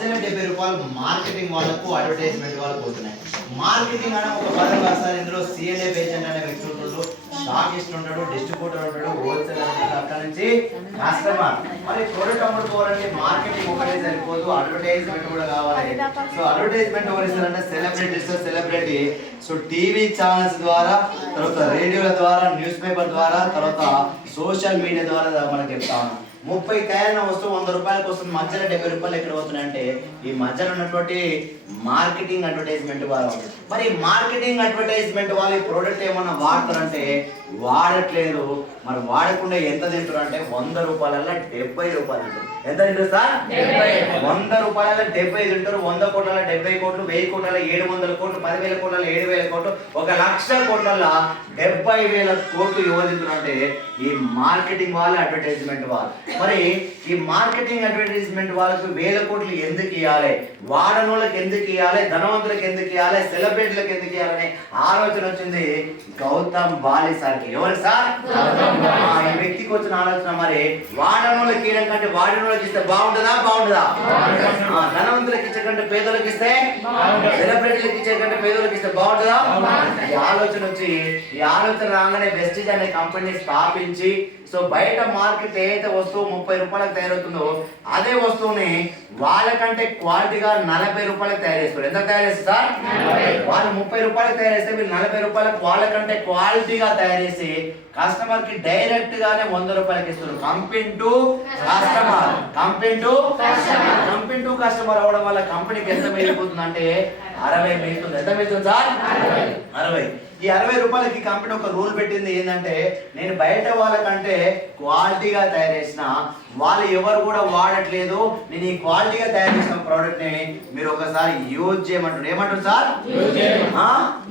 మధ్యలో 70 రూపాయలు మార్కెటింగ్ వాళ్ళకు అడ్వర్టైజ్మెంట్ వాళ్ళకు పోతున్నాయి. మార్కెటింగ్ అనే ఒక పదం వస్తారు. ఇందులో సిఎల్ఏ ఏజెంట్ అనే వ్యక్తి ఉంటాడు, స్టాకిస్ట్ ఉంటాడు, డిస్ట్రిబ్యూటర్ ఉంటాడు, హోల్సేలర్ ఉంటాడు, అక్కడ నుంచి కస్టమర్. మరి ప్రొడక్ట్ అమ్ముకోవాలంటే మార్కెటింగ్ ఒకటే సరిపోదు, అడ్వర్టైజ్మెంట్ కూడా కావాలి. సో అడ్వర్టైజ్మెంట్ ఎవరు ఇస్తారంటే celebrities, celebrity. So TV channels ద్వారా, తర్వాత రేడియోల ద్వారా, న్యూస్ పేపర్ ద్వారా, తర్వాత సోషల్ మీడియా ద్వారా మనకి చెప్తాను. 30 తయారైన వస్తువు 100 రూపాయలకు వస్తుంది, మధ్యలో 70 రూపాయలు ఎక్కడ పోతున్నాయి అంటే ఈ మధ్యలో ఉన్నటువంటి మార్కెటింగ్ అడ్వర్టైజ్మెంట్ వాళ్ళు. మరి మార్కెటింగ్ అడ్వర్టైజ్మెంట్ వాళ్ళు ఈ ప్రోడక్ట్ ఏమన్నా వాడతారంటే వాడట్లేదు. మరి వాడకుండా ఎంత తింటారు అంటే 100 రూపాయలలో 70 రూపాయలు తింటారు. ఎంత తింటారు సార్? 100 రూపాయలలో 70 తింటారు. 100 కోట్ల 70 కోట్లు, 1000 కోట్ల 700 కోట్లు, 10,000 కోట్ల 7,000 కోట్లు, 1,00,000 కోట్ల 70,000 కోట్లు ఎవరు తింటారు అంటే ఈ మార్కెటింగ్ వాళ్ళు, అడ్వర్టైజ్మెంట్ వాళ్ళు. మరి ఈ మార్కెటింగ్ అడ్వర్టైజ్మెంట్ వాళ్ళకు 1000 కోట్లు ఎందుకు ఇవ్వాలి, వాడనోళ్ళకి ఎందుకు ఇవ్వాలి, ధనవంతులకు ఎందుకు ఇవ్వాలి, సెలబ్రిటీలకు ఎందుకు ఇవ్వాలనే ఆలోచన వచ్చింది గౌతమ్ బాలి సార్కి. ఎవరు సార్? ఈ వ్యక్తికి వచ్చిన ఆలోచన. మరి వాడనోళ్ళకి ఇవ్వడం కంటే వాడినోళ్ళకి ఇస్తే బాగుంటుందా? బాగుంటుందా? ధనవంతులకు ఇచ్చే కంటే పేదలకు ఇస్తే, సెలబ్రిటీలకు ఇచ్చే కంటే పేదలకు ఇస్తే బాగుంటుందా? ఈ ఆలోచన వచ్చి, ఈ ఆలోచన రాగానే వెస్టిజ్ అనే కంపెనీ స్థాపించి, సో బయట మార్కెట్ ఏదైతే వస్తువు 30 రూపాయలకు తయారవుతుందో అదే వస్తువుని వాళ్ళకంటే క్వాలిటీగా 40 రూపాయలకు తయారు చేస్తారు. ఎంత తయారు చేస్తారు? వాళ్ళు 30 రూపాయలకు తయారు చేస్తే వీళ్ళు 40 రూపాయలకు వాళ్ళకంటే క్వాలిటీగా తయారు చేసి కస్టమర్ కి డైరెక్ట్ గానే 100 రూపాయలకి ఇస్తారు. Company to customer, company to customer అవడం వల్ల కంపెనీకి ఎంత మిగిలిపోతుంది అంటే 60 మిగులుతుంది. ఎంత మిగులుతుంది సార్? 60. ఈ 60 రూపాయలకి కంపెనీ ఒక రూల్ పెట్టింది. ఏంటంటే నేను బయట వాళ్ళకంటే క్వాలిటీగా తయారు చేసిన, వాళ్ళు ఎవరు కూడా వాడట్లేదు, నేను ఈ క్వాలిటీగా తయారు చేసిన ప్రోడక్ట్ ని మీరు ఒకసారి యూజ్ చేయమంటారు. ఏమంటారు సార్?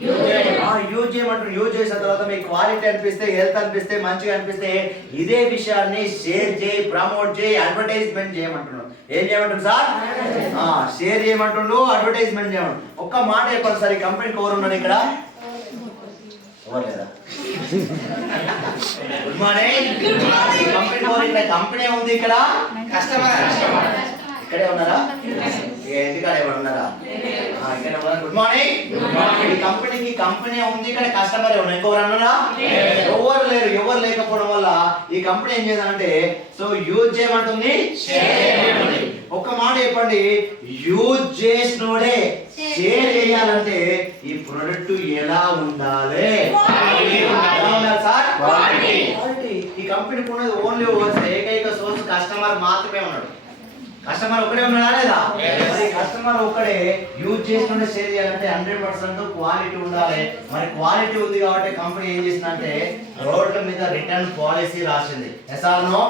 యూజ్ చేయమంటారు. యూజ్ చేసిన తర్వాత మీకు క్వాలిటీ అనిపిస్తే, హెల్త్ అనిపిస్తే, మంచిగా అనిపిస్తే ఇదే విషయాన్ని షేర్ చేయి, ప్రమోట్ చేయి, అడ్వర్టైజ్మెంట్ చేయమంటున్నాడు. ఏం చేయమంటారు సార్? షేర్ చేయమంటుండు, అడ్వర్టైజ్మెంట్ చేయమంటు. ఒక్క మాట చెప్పండి సార్, ఈ కంపెనీకి ఎవరు ఉన్నారు ఇక్కడ? Good morning. కంపెనీ ఉంది ఇక్కడ, కస్టమర్ ఇక్కడే ఉన్నారా? ఇంటికాడ ఎవరు ఉన్నారా? Good morning. ఈ కంపెనీకి కంపెనీ ఉంది ఇక్కడ, కస్టమర్ ఎవరు? ఇంకొకరు అన్నారా? ఎవరు లేరు. ఎవరు లేకపోవడం వల్ల ఈ కంపెనీ ఏం చేయాలంటే సో యూజ్ చేయమంటుంది, ఒక్క మాట చెప్పండి, యూజ్ చేసినోడే షేర్ చేయాలంటే ఈ ప్రొడక్ట్ ఎలా ఉండాలి? ఎలా ఉండాలి సార్? ఈ కంపెనీకి ఉన్నది ఓన్లీ ఏకైక సోర్స్ కస్టమర్ మాత్రమే ఉన్నాడు. కస్టమర్ ఒకడే ఉన్నాడా లేదా? మరి కస్టమర్ ఒకడే యూజ్ చేసుకుంటే షేర్ చేయాలంటే 100% క్వాలిటీ ఉండాలి. మరి క్వాలిటీ ఉంది కాబట్టి కంపెనీ ఏం చేసిందంటే ప్రోడక్ట్ మీద రిటర్న్ పాలసీ రాసింది. ఎస్ఆర్నో?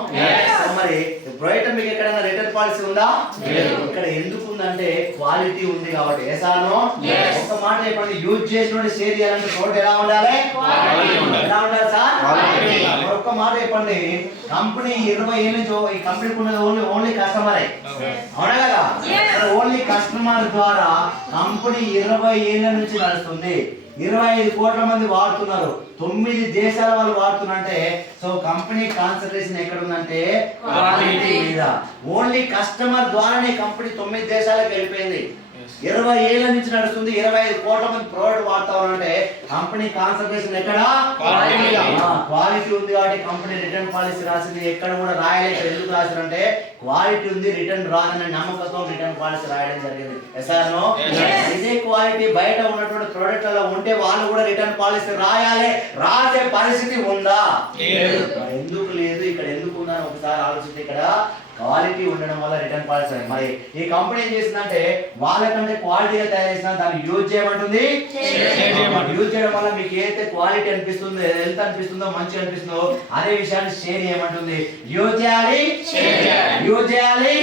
మరి ప్రోడక్ట్ మీకు ఎక్కడైనా రిటర్న్ పాలసీ ఉందా? ఇక్కడ ఎందుకు ఉందంటే క్వాలిటీ ఉంది కాబట్టి. ఎస్ఆర్నో? ఒక మాట చెప్పండి, యూజ్ చేసుకుంటే షేర్ చేయాలంటే ప్రోడక్ట్ ఎలా ఉండాలి? ఎలా ఉండాలి సార్? ఒక్క మాట చెప్పండి, కంపెనీ 20 ఏళ్ళ నుంచి ఈ కంపెనీకి ఉన్నది ఓన్లీ కస్టమరే, అవునా కదా? ఓన్లీ కస్టమర్ ద్వారా కంపెనీ 20 ఏళ్ళ నుంచి నడుస్తుంది. 25 కోట్ల మంది వాడుతున్నారు, 9 దేశాల వాళ్ళు వాడుతున్నారంటే సో కంపెనీ కాన్సంట్రేషన్ ఎక్కడ ఉందంటే క్వాలిటీ మీద. ఓన్లీ కస్టమర్ ద్వారానే కంపెనీ 9 దేశాలకు వెళ్ళిపోయింది. 20 ఏళ్ళ నుంచి నడుస్తుంది, 25 కోట్ల మంది ప్రోడక్ట్ వాడుతా ఉన్నారంటే కంపెనీ కాన్సంట్రేషన్ ఎక్కడ? క్వాలిటీ ఉంది కాబట్టి కంపెనీ రిటర్న్ పాలసీ రాసింది. ఎక్కడ కూడా రాయలేదు. ఎందుకు రాశారంటే క్వాలిటీ ఉంది, రిటర్న్ రాదనే నమ్మకంతో రిటర్న్ పాలసీ రాయడం జరిగింది. ఎస్ఆర్నో? ఇదే క్వాలిటీ బయట ఉన్నటువంటి ప్రోడక్ట్ అలా ఉంటే వాళ్ళు కూడా రిటర్న్ పాలసీ రాయాలి. రాసే పరిస్థితి ఉందా? ఎందుకు లేదు? ఇక్కడ ఎందుకు ఉందని ఒకసారి ఆలోచిస్తే ఇక్కడ క్వాలిటీ ఉండడం వల్ల రిటర్న్ పాలసీ. మరి ఈ కంపెనీ ఏం చేసిందంటే వాళ్ళకంటే క్వాలిటీగా తయారు చేసిన దాన్ని యూజ్ చేయమంటుంది. యూజ్ చేయడం వల్ల మీకు ఏదైతే క్వాలిటీ అనిపిస్తుందో, హెల్త్ అనిపిస్తుందో, మంచిగా అనిపిస్తుందో అదే విషయాన్ని షేర్ చేయమంటుంది. యూజ్ చేయాలి, యూజ్ చేయాలి,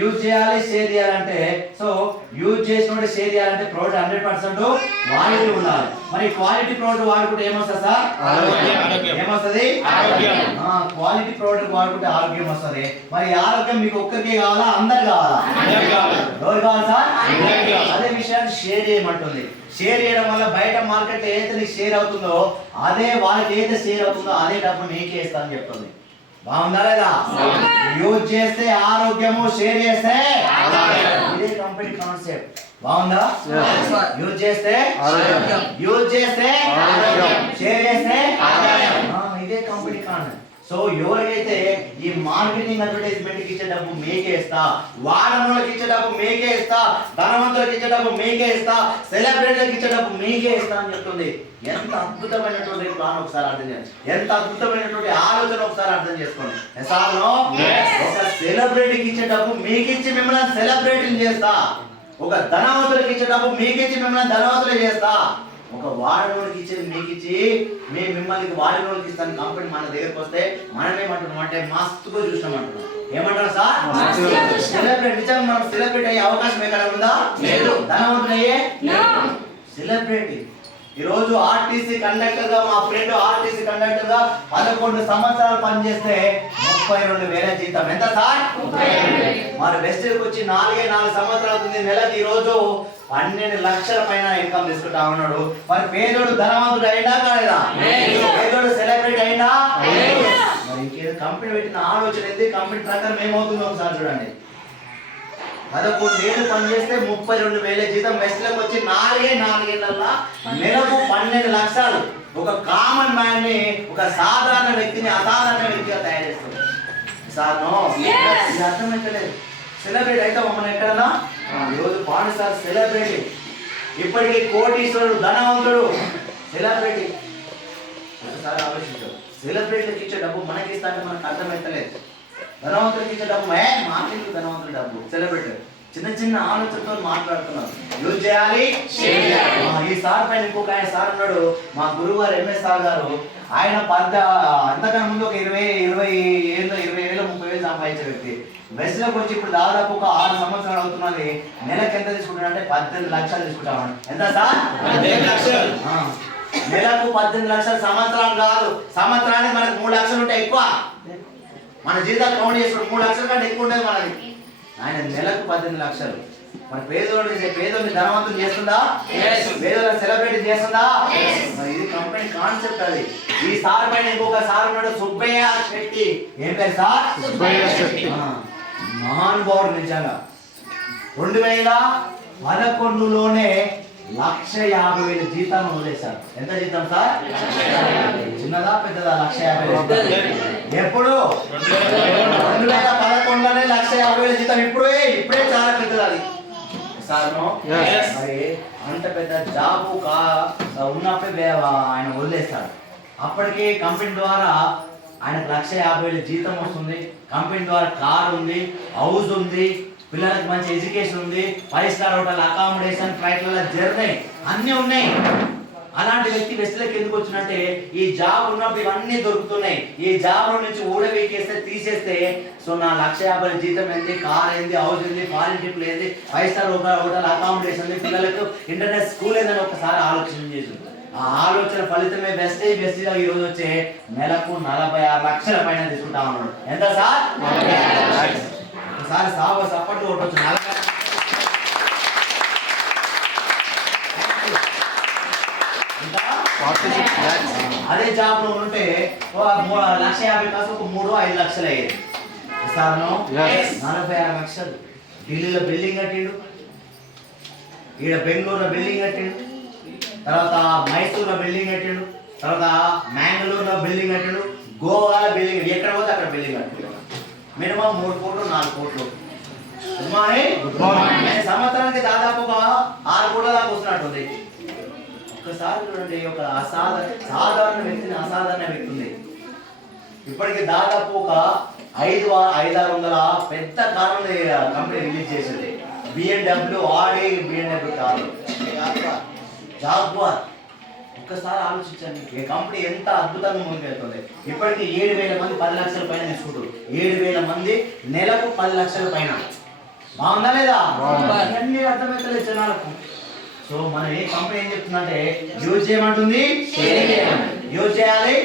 యూజ్ చేయాలి, షేర్ చేయాలంటే సో యూజ్ చేసినప్పుడు షేర్ చేయాలంటే ప్రోడక్ట్ 100% క్వాలిటీ ఉండాలి. మరి క్వాలిటీ ప్రోడక్ట్ వాడుకుంటే ఏమొస్తుంది సార్? ఏమొస్తుంది? క్వాలిటీ ప్రోడక్ట్ వాడుకుంటే ఆరోగ్యం వస్తుంది. మరి ఆరోగ్యం మీకు ఒక్కరికే కావాలా? అందరు కావాలా? ఎవరు కావాలి సార్? అదే విషయాన్ని షేర్ చేయమంటుంది. షేర్ చేయడం వల్ల బయట మార్కెట్ ఏదైతే షేర్ అవుతుందో అదే వాళ్ళకి ఏదైతే షేర్ అవుతుందో అదే డబ్బు నీకే ఇస్తా అని చెప్తుంది. బాగుందా లేదా? యూజ్ చేస్తే ఆరోగ్యము, షేర్ చేస్తే బాగుందా? యూజ్ చేస్తే యూజ్ చేస్తే షేర్ చేస్తే ఇదే కంపెనీ కారణం. సో ఎవరికైతే ఈ మార్కెటింగ్ అడ్వర్టైజ్మెంట్ కి ఇచ్చే డబ్బు మీకే ఇస్తా, వాడనోళ్ళకి ఇచ్చే డబ్బు మీకే ఇస్తా, ధనవంతులకు ఇచ్చే డబ్బు మీకే ఇస్తా, సెలబ్రిటీలకు ఇచ్చే డబ్బు మీకే ఇస్తా అని చెప్తుంది. ఎంత అద్భుతమైనటువంటి ప్లాన్ ఒకసారి అర్థం చేయండి, ఎంత అద్భుతమైనటువంటి ఆలోచన ఒకసారి అర్థం చేసుకోండి. ఒక సెలబ్రిటీకి ఇచ్చే డబ్బు మీకు ఇచ్చి మిమ్మల్ని సెలబ్రిటీని చేస్తా, ఒక ధనవంతులకు ఇచ్చే డబ్బు మీకు ఇచ్చి మిమ్మల్ని ధనవంతులు చేస్తా, ఒక వాడినోడికి ఇచ్చేది మీకు ఇచ్చి మిమ్మల్ని వాడినోడికి ఇస్తాను కంపెనీ మన దగ్గరకు వస్తే మనం ఏమంటున్నాం అంటే మస్తుగా చూసినామంటున్నాం. ఏమంటారు సార్? సెలబ్రిటీ. నిజంగా మనం సెలబ్రిటీ అయ్యే అవకాశం ఎక్కడ ఉందా? లేదు. ధనవంతులు అయ్యే సెలబ్రిటీ. ఈరోజు ఆర్టీసీ కండక్టర్ గా మా ఫ్రెండ్ ఆర్టీసీ కండక్టర్ గా 11 సంవత్సరాలు పనిచేస్తే 32,000 జీతం. ఎంత సార్? మరి వెస్టర్కి వచ్చి 4 సంవత్సరాలు అవుతుంది. నెలకి ఈరోజు 12 లక్షల పైన ఇన్కమ్ తీసుకుంటా ఉన్నాడు. మరి పేదోడు ధనవంతుడు అయినా కాలేదా? పేదోడు సెలబ్రిటీ అయినా? మరి ఇంకేదో కంపెనీ పెట్టిన ఆలోచన ఏంది? కంపెనీ ప్రకారం ఏమవుతుందో ఒకసారి చూడండి. 11 ఏళ్ళు పనిచేస్తే 32,000 జీతం. వెస్ట్లకు వచ్చి 4 ఏళ్ళల్లో నెలకు 12 లక్షలు. ఒక కామన్ మ్యాన్ ని, ఒక సాధారణ వ్యక్తిని అసాధారణ వ్యక్తిగా తయారు చేస్తుంది. సార్ ఇది అర్థమైతలేదు. సెలబ్రిటీ అయితే మమ్మల్ని ఎక్కడన్నా ఈరోజు పాండు సార్ సెలబ్రిటీ, ఇప్పటికీ కోటీశ్వరుడు, ధనవంతుడు, సెలబ్రిటీ. ఒకసారి ఆలోచించారు, సెలబ్రిటీలకు ఇచ్చే డబ్బు మనకి ఇస్తా అంటే మనకు అర్థమైతలేదు. ధనవంతుడికి ఇచ్చే డబ్బు మాకెందుకు ధనవంతుడి డబ్బు? సెలబ్రిటీ చిన్న చిన్న ఆలోచనతో మాట్లాడుతున్నారు. యూజ్ చేయాలి. ఈ సార్ పైన ఇంకొక ఆయన సార్ ఉన్నాడు, మా గురువు గారు ఎంఎస్ సార్ గారు. ఆయన అంతకన్నా ముందు ఒక 20,000 సంపాదించే వ్యక్తి. వెస్ట్లోకి వచ్చి ఇప్పుడు దాదాపు ఒక 6 సంవత్సరాలు అవుతున్నది. నెలకు ఎంత తీసుకుంటాడు అంటే 18 లక్షలు తీసుకుంటామని. ఎంత సార్? 18 లక్షలు. నెలకు 18 లక్షలు. సంవత్సరాలు కాదు, సంవత్సరానికి మనకు 3 లక్షలు ఉంటాయి ఎక్కువ. మన జీతాలు కౌంట్ చేసుకుంటే 3 లక్షల కంటే ఎక్కువ ఉంటుంది మనది. ఆయన నెలకు 18 లక్షలు. మన పేదోడిని ధనవంతులు చేస్తుందా? పేదోళ్ళని సెలబ్రిటీ చేస్తుందా? మరి ఇది కంపెనీ కాన్సెప్ట్. అది ఈ సార్ పైన ఇంకొక సార్ ఉన్నాడు, సుబ్బయ్య శెట్టి. ఏం పేరు సార్? సుబ్బయ్య శెట్టి. మహానుభావుడు. నిజంగా 2011లోనే 1,50,000 జీతాన్ని వదిలేశారు. ఎంత జీతం సార్? చిన్నదా పెద్దదా? 1,50,000. ఎప్పుడు? 2011లోనే 1,50,000 జీతం. ఇప్పుడే చాలా పెద్దది అది సార్. మరి అంత పెద్ద జాబు ఉన్నప్పుడే ఆయన వదిలేస్తాడు. అప్పటికి కంపెనీ ద్వారా ఆయనకు 1,50,000 జీతం వస్తుంది. కంపెనీ ద్వారా కార్ ఉంది, హౌస్ ఉంది, పిల్లలకు మంచి ఎడ్యుకేషన్ ఉంది, 5 స్టార్ హోటల్ అకామిడేషన్, ఫ్లైట్ల జర్నీ అన్నీ ఉన్నాయి. అలాంటి వ్యక్తి వెస్ట్లోకి ఎందుకు వచ్చినట్టే ఈ జాబ్ ఉన్నప్పుడు ఇవన్నీ దొరుకుతున్నాయి. ఈ జాబ్ నుంచి ఊడవీకేస్తే తీసేస్తే సో నా 1,50,000 జీతం ఏంది, కార్ ఏంది, హౌస్ ఏంది, ఫారిన్ ట్రిప్లు ఏంది, 5 స్టార్ హోటల్ అకామిడేషన్, పిల్లలకు ఇంటర్నెట్ స్కూల్ ఏందని ఒకసారి ఆలోచన చేసింది. ఆ ఆలోచన ఫలితమే బెస్ట్గా ఈ రోజు వచ్చే నెలకు 46 లక్షల పైన తీసుకుంటా ఉన్నాడు. ఎంత సార్? ఒకసారి సపోర్ట్ కొట్టవచ్చు. అదే జాబ్ లో ఉంటే 1,50,000 కాదు, ఒక 3-5 లక్షలు అయ్యేది. 46 లక్షలు. ఢిల్లీలో బిల్డింగ్ కట్టిండు, ఈడ బెంగళూరులో బిల్డింగ్ కట్టిండు, తర్వాత మైసూరులో బిల్డింగ్ కట్టిండు, తర్వాత మ్యాంగళూరులో బిల్డింగ్ కట్టిండు, గోవాలో బిల్డింగ్. ఎక్కడ పోతే అక్కడ బిల్డింగ్ కట్టిండు. మినిమం 3 కోట్లు 4 కోట్లు. Good morning. సంవత్సరానికి దాదాపు ఒక 6 కోట్ల దాకా వస్తున్నట్టుంది. ఒక్కసారి చూడండి, ఒక సాధారణ వ్యక్తిని అసాధారణ వ్యక్తి ఉంది. ఇప్పటికి దాదాపు ఒక 500-600 పెద్ద కారుని కంపెనీ రిలీజ్ చేసింది. BMW, ఆడి, BMW కారు, జాగ్వార్. ఒక్కసారి ఆలోచించండి, ఈ కంపెనీ ఎంత అద్భుతంగా ముందుకెళ్తుంది. ఇప్పటికీ 7,000 మంది 10 లక్షల పైన తీసుకుంటారు. 7,000 మంది నెలకు 10 లక్షల పైన. బాగుందా లేదా? అన్నీ అర్థమవుతలేదు జనాలకు. సో మనం ఏ కంపెనీ ఏం చెప్తుందంటే యూజ్ చేయమంటుంది, యూజ్ చేయాలి.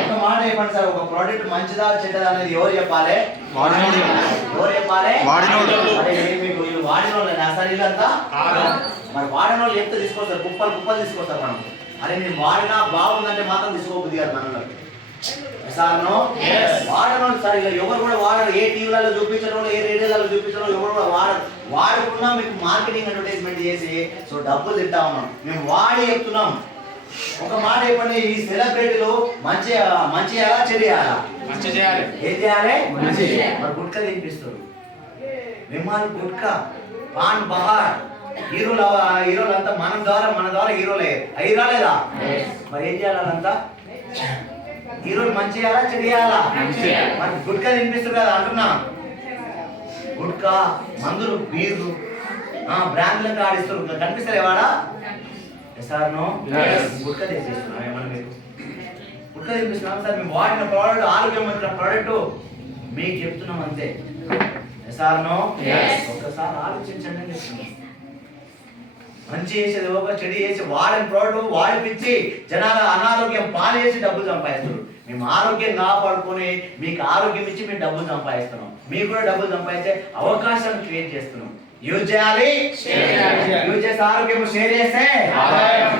ఒక మాట చెప్పండి సార్, ఒక ప్రోడక్ట్ మంచిదా చెడ్డదా అనేది ఎవరు చెప్పాలి? ఎవరు చెప్పాలి? మీకు వాడినోళ్ళు సార్ ఇల్లంతా. మరి వాడినోళ్ళు ఎంత తీసుకొస్తారు? కుప్పలు తీసుకొస్తారు. మనం అరే నేను వాడినా బాగుందంటే మాత్రం తీసుకోబుద్ది కాదు మనలోకి. సార్ వాడనోళ్ళు సార్ ఇలా ఎవరు కూడా వాడరు. ఏ టీవీలలో చూపించడం, ఏ రేడియోలలో చూపించడం ఎవరు కూడా వాడరు. వాడుకున్నా మీకు మార్కెటింగ్ అడ్వర్టైజ్మెంట్ చేసి సో డబ్బులు తింటా ఉన్నాం. మేము వాడి చెప్తున్నాం. ఒక మాట చెప్పండి, ఈ సెలబ్రిటీలు మంచి మంచి చేయాలా చెడు చేయాలా? మంచి చేయాలి. ఏం చేయాలి? మంచి. మరి గుట్కా తినిపిస్తారు. విమాన్ గుట్కా, పాన్ బహార్, హీరోలు అంతా మన ద్వారా హీరోలే అయ్యి రాలేదా? మరి ఏం చేయాలి? వాళ్ళంతా హీరోలు మంచి చేయాలా చెడు చేయాలా? మరి గుట్కా తినిపిస్తారు కదా అంటున్నా. గుట్కా, మందులు, బీర్లు, బ్రాండ్లకు ఆడిస్తారు. కనిపిస్తారు వాడా? సార్ నో గుట్కా తెప్పిస్తున్నాం. ఏమన్నా మీకు గుట్కా తెప్పిస్తున్నాం సార్. మేము వాడిన ప్రోడక్ట్ ఆరోగ్యవంతమైన ప్రోడక్ట్ మీకు చెప్తున్నాం అంతే. సార్ నో ఒక్కసారి ఆలోచించండి అని చెప్తున్నాం. మంచి చేసేది ఒక చెడు చేసి వాడిన ప్రోడక్ట్ వాడిపించి జనాల అనారోగ్యం పాలు చేసి డబ్బులు సంపాదిస్తారు. మేము ఆరోగ్యం కాపాడుకొని మీకు ఆరోగ్యం ఇచ్చి మేము డబ్బులు సంపాదిస్తున్నాం. మీకు కూడా డబ్బులు సంపాదించే అవకాశాన్ని క్రియేట్ చేస్తున్నాం. యూజ్ చేయాలి, యూజ్ చేసి ఆరోగ్యం షేర్ చేస్తే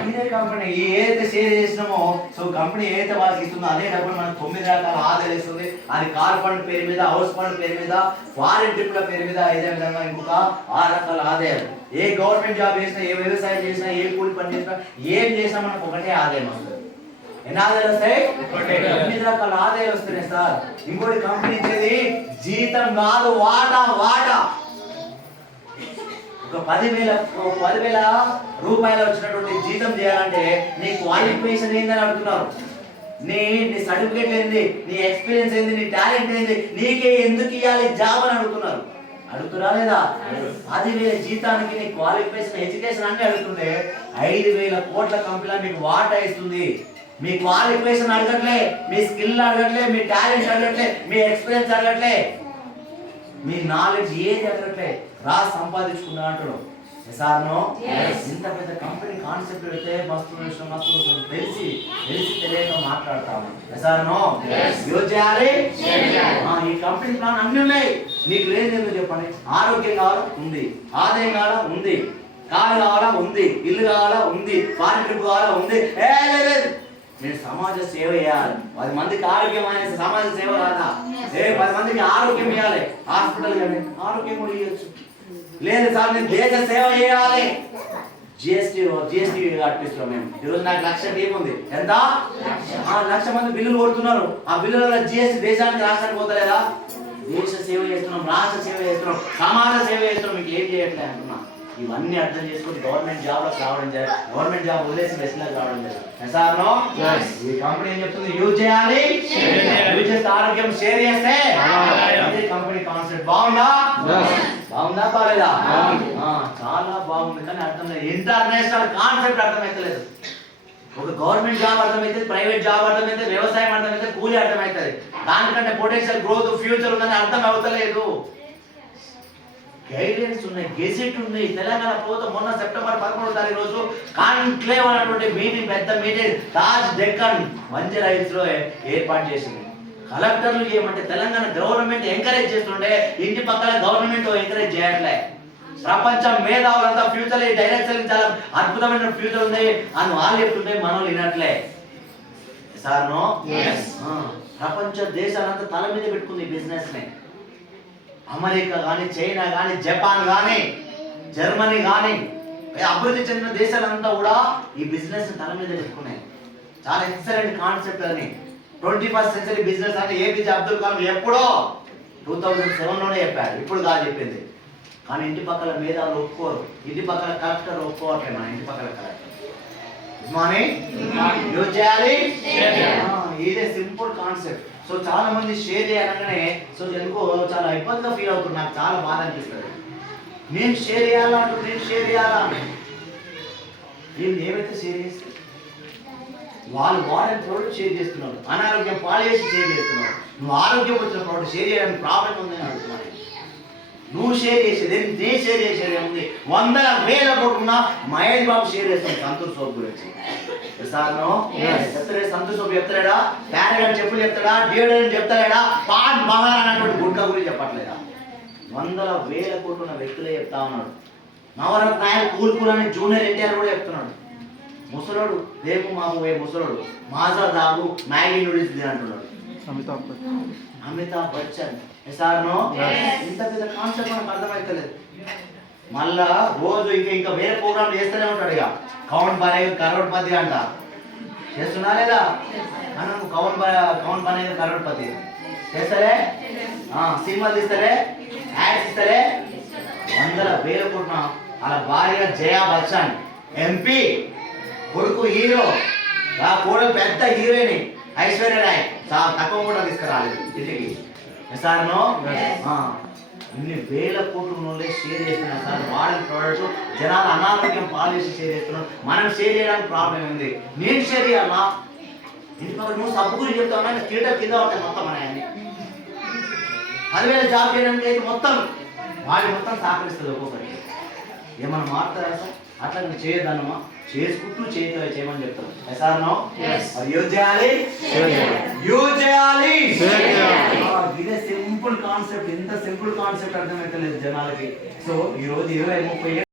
ఇదే కంపెనీ ఏదైతే షేర్ చేసినామో సో కంపెనీ ఏదైతే వాళ్ళకి ఇస్తుందో అదే డబ్బులు మనకు 9 రకాల ఆదాయాలు ఇస్తుంది. అది కార్ ఫండ్ పేరు మీద, హౌస్ ఫండ్ పేరు మీద, ఫారిన్ ట్రిప్ల పేరు మీద, ఇదే విధంగా ఇంకొక 6 రకాల ఆదాయాలు. ఏ గవర్నమెంట్ జాబ్ చేసినా, ఏ వ్యవసాయం చేసినా, ఏ కూలి పని చేసినా, ఏం చేసినా మనకు ఒకటే ఆదాయం వస్తుంది. ఎన్ని ఆదాయాలు వస్తాయి? 9 రకాల ఆదాయాలు వస్తున్నాయి సార్. ఇంకోటి కంపెనీ ఇచ్చేది జీతం కాదు, వాటా. ఒక 10,000 రూపాయలు వచ్చినటువంటి జీతం చేయాలంటే నీ క్వాలిఫికేషన్ ఏందని అడుగుతున్నారు. నీ సర్టిఫికేట్ ఏంది, నీ ఎక్స్పీరియన్స్ ఏంది, నీ టాలెంట్ ఏంది, నీకే ఎందుకు ఇవ్వాలి జాబ్ అని అడుగుతున్నారు. అడుగుతురా లేదా? 10,000 జీతానికి నీ క్వాలిఫికేషన్, ఎడ్యుకేషన్ అన్ని అడుగుతుంటే 5,000 కోట్ల కంపెనీ మీకు వాటా ఇస్తుంది. మీ క్వాలిఫికేషన్ అడగట్లే, మీ స్కిల్ అడగట్లే, మీ టాలెంట్ అడగట్లే, మీ ఎక్స్పీరియన్స్ అడగట్లే, మీ నాలెడ్జ్ ఏది అడగట్లే, సంపాదించుకున్నా అంటాడు. సార్నో ఇంత పెద్ద కంపెనీ కాన్సెప్ట్ పెడితే మస్తు తెలిసి తెలియక మాట్లాడతాము. సార్నో యూజ్ చేయాలి. ఈ కంపెనీ ప్లాన్ అన్ని ఉన్నాయి. నీకు లేదు ఎందుకు చెప్పండి? ఆరోగ్యం కావాలా ఉంది, ఆదాయం కావాలా ఉంది, కారు కావాలా ఉంది, ఇల్లు కావాలా ఉంది, ఫారిన్ ట్రిప్ కావాలా ఉంది. లేదు, నేను సమాజ సేవ చేయాలి. 10 మందికి ఆరోగ్యం అనేది సమాజ సేవ కాదా? 10 మందికి ఆరోగ్యం ఇవ్వాలి. హాస్పిటల్ కానీ ఆరోగ్యం కూడా ఇవ్వచ్చు. లేదు సార్ నేను దేశ సేవ చేయాలి. జిఎస్టీ కట్టిస్తున్నాం మేము. ఈరోజు నాకు 1,00,000 టీం ఉంది. ఎంత? 1,00,000 మంది బిల్లులు కొడుతున్నారు. ఆ బిల్లుల జిఎస్టీ దేశానికి రాష్ట్రానికి పోతలేదా? దేశ సేవ చేస్తున్నాం, రాష్ట్ర సేవ చేస్తున్నాం, సమాజ సేవ చేస్తున్నాం. మీకు ఏం చేయట్లే అంటున్నా. ఇవన్నీ అర్థం చేసుకుని గవర్నమెంట్ జాబ్ లో రావడం జరిగింది. గవర్నమెంట్ జాబ్ వదిలేసి బెస్ట్లకు రావడం జరిగింది. ఈ కంపెనీ ఏం చెప్తుంది? యూజ్ చేయాలి, యూజ్ చేస్తే ఆరోగ్యం షేర్ చేస్తే అదే కంపెనీ కాన్సెప్ట్. బాగుందా బాగాలేదా? చాలా బాగుంది. కానీ అర్థం లేదు. ఇంటర్నేషనల్ కాన్సెప్ట్ అర్థమైతలేదు. ఒక గవర్నమెంట్ జాబ్ అర్థమైతే, ప్రైవేట్ జాబ్ అర్థమైతే, వ్యవసాయం అర్థమైతే, కూలీ అర్థమవుతుంది. దానికంటే పొటెన్షియల్ గ్రోత్ ఫ్యూచర్ ఉందని అర్థం అవుతలేదు. గైడ్లైన్స్ ఉన్నాయి, గెజెట్ ఉంది. తెలంగాణ ప్రభుత్వం మొన్న సెప్టెంబర్ 11వ తారీఖు రోజు కాన్క్లేవ్ అనేటువంటి మీటింగ్, పెద్ద మీటింగ్ తాజ్ డెక్కన్ బంజారా హిల్స్ లో ఏర్పాటు చేసింది. కలెక్టర్లు ఏమంటే తెలంగాణ గవర్నమెంట్ ఎంకరేజ్ చేస్తుంటే ఇంటి పక్కన గవర్నమెంట్ ఎంకరేజ్ చేయట్లే. ప్రపంచం మేధావులంతా ఫ్యూచర్ డైరెక్షన్ చాలా అద్భుతమైన ఫ్యూచర్ ఉంది అని వాళ్ళు చెప్తుంటే మనం వినట్లే. సార్నో ప్రపంచ దేశాలంతా తల మీద పెట్టుకుంది బిజినెస్ ని. అమెరికా కానీ, చైనా కానీ, జపాన్ కానీ, జర్మనీ కానీ, అభివృద్ధి చెందిన దేశాలంతా కూడా ఈ బిజినెస్ తల మీద పెట్టుకున్నాయి. చాలా ఎక్సలెంట్ కాన్సెప్ట్ అని. 21st సెంచరీ బిజినెస్ అంటే ఏపీజే అబ్దుల్ కలాం ఎప్పుడో 2007లోనే చెప్పాడు. ఇప్పుడు కాదు చెప్పింది. కానీ ఇంటి పక్కల మేధావులు ఒప్పుకోరు, ఇంటి పక్కల కలెక్టర్ ఒప్పుకోవట్లేదు. మన ఇంటి పక్కల కలెక్టర్ యూజ్ చేయాలి. ఇదే సింపుల్ కాన్సెప్ట్. సో చాలా మంది షేర్ చేయాలనే సో ఎందుకో చాలా ఇబ్బందిగా ఫీల్ అవుతుంది. నాకు చాలా బాధ అనిపిస్తుంది. నేను షేర్ చేయాలా, నేను షేర్ చేయాలా. నేను ఏవైతే షేర్ చేస్తే వాళ్ళు వాడని ప్రోడక్ట్ షేర్ చేస్తున్నారు, అనారోగ్యం పాలు చేసి షేర్ చేస్తున్నారు. నువ్వు ఆరోగ్యం వచ్చిన ప్రోడక్ట్ షేర్ చేయడానికి ప్రాబ్లం ఉందని అడుగుతున్నాను. నువ్వు షేర్ చేసేది నేను షేర్ చేసేది ఉంది. 100,000 కోట్లున్నా మహేష్ బాబు షేర్ చేస్తాను సంతూర్ సోప్ గురించి. చెప్తాడే సంతూర్ సోప్ చెప్తాడా, ప్యారగాడు చెప్పులు చెప్తాడా, డియోడరెంట్ చెప్తాడా, పాన్ బహార్ అన్నటువంటి గుట్కా గురించి చెప్పట్లేదా? 100,000 కోట్లు ఉన్న వ్యక్తులే చెప్తా ఉన్నాడు. నవరత్నాయలు కూల్ అని జూనియర్ ఎన్టీఆర్ కూడా చెప్తున్నాడు. ముసలోడు రేపు మామూలు ముసలోడు మాజా దాగు మ్యాగీ నూడిల్స్ తిని అంటున్నాడు. అమితాబ్ బచ్చన్. ఇంత పెద్ద కాన్సెప్ట్ మనకు అర్థమైతలేదు. మళ్ళా రోజు ఇంకా వేరే ప్రోగ్రామ్ చేస్తూనే ఉంటాడు. ఇక కౌంట్ బనే కరోడ్పతి అంట చేస్తున్నా లేదా? మనం కౌంట్ బనే కరోడ్పతి చేస్తారే, సినిమాలు తీస్తారే, యాడ్స్ ఇస్తారే, వందల వేల కోట్ల. అలా భార్య జయా బచ్చన్ MP, కొడుకు హీరో, ఆ కోడలు పెద్ద హీరోయిన్ ఐశ్వర్య రాయ్. చాలా తక్కువ కూడా తీసుకురాలేదు ఇంటికి. సార్ నో ఇన్ని వేల కోట్లు షేర్ చేస్తున్నాం సార్. వాడిన ప్రోడక్ట్స్ జనాలు అనారోగ్యం పాలేసి షేర్ చేస్తున్నాం. మనం షేర్ చేయడానికి ప్రాబ్లం ఉంది. నేను షేర్ చేయాలా? ఇంటికి నువ్వు సబ్బు గురించి చెప్తావు, థియేటర్ కింద ఉంటాయి మొత్తం మన అన్ని 10,000 జాబ్ చేయడానికి అయితే మొత్తం వాడి మొత్తం సహకరిస్తుంది. ఒక్కొక్కరికి ఏమన్నా మారుతారా సార్? అట్లా నువ్వు చేయొద్దన్నమా, చేసుకుంటూ చేయమని చెప్తాను. సార్ నో యూజ్ చేయాలి, యూజ్ చేయాలి. ఇదే సింపుల్ కాన్సెప్ట్. ఎంత సింపుల్ కాన్సెప్ట్ అర్థమైతే లేదు జనాలకి. సో ఈ రోజు 20-30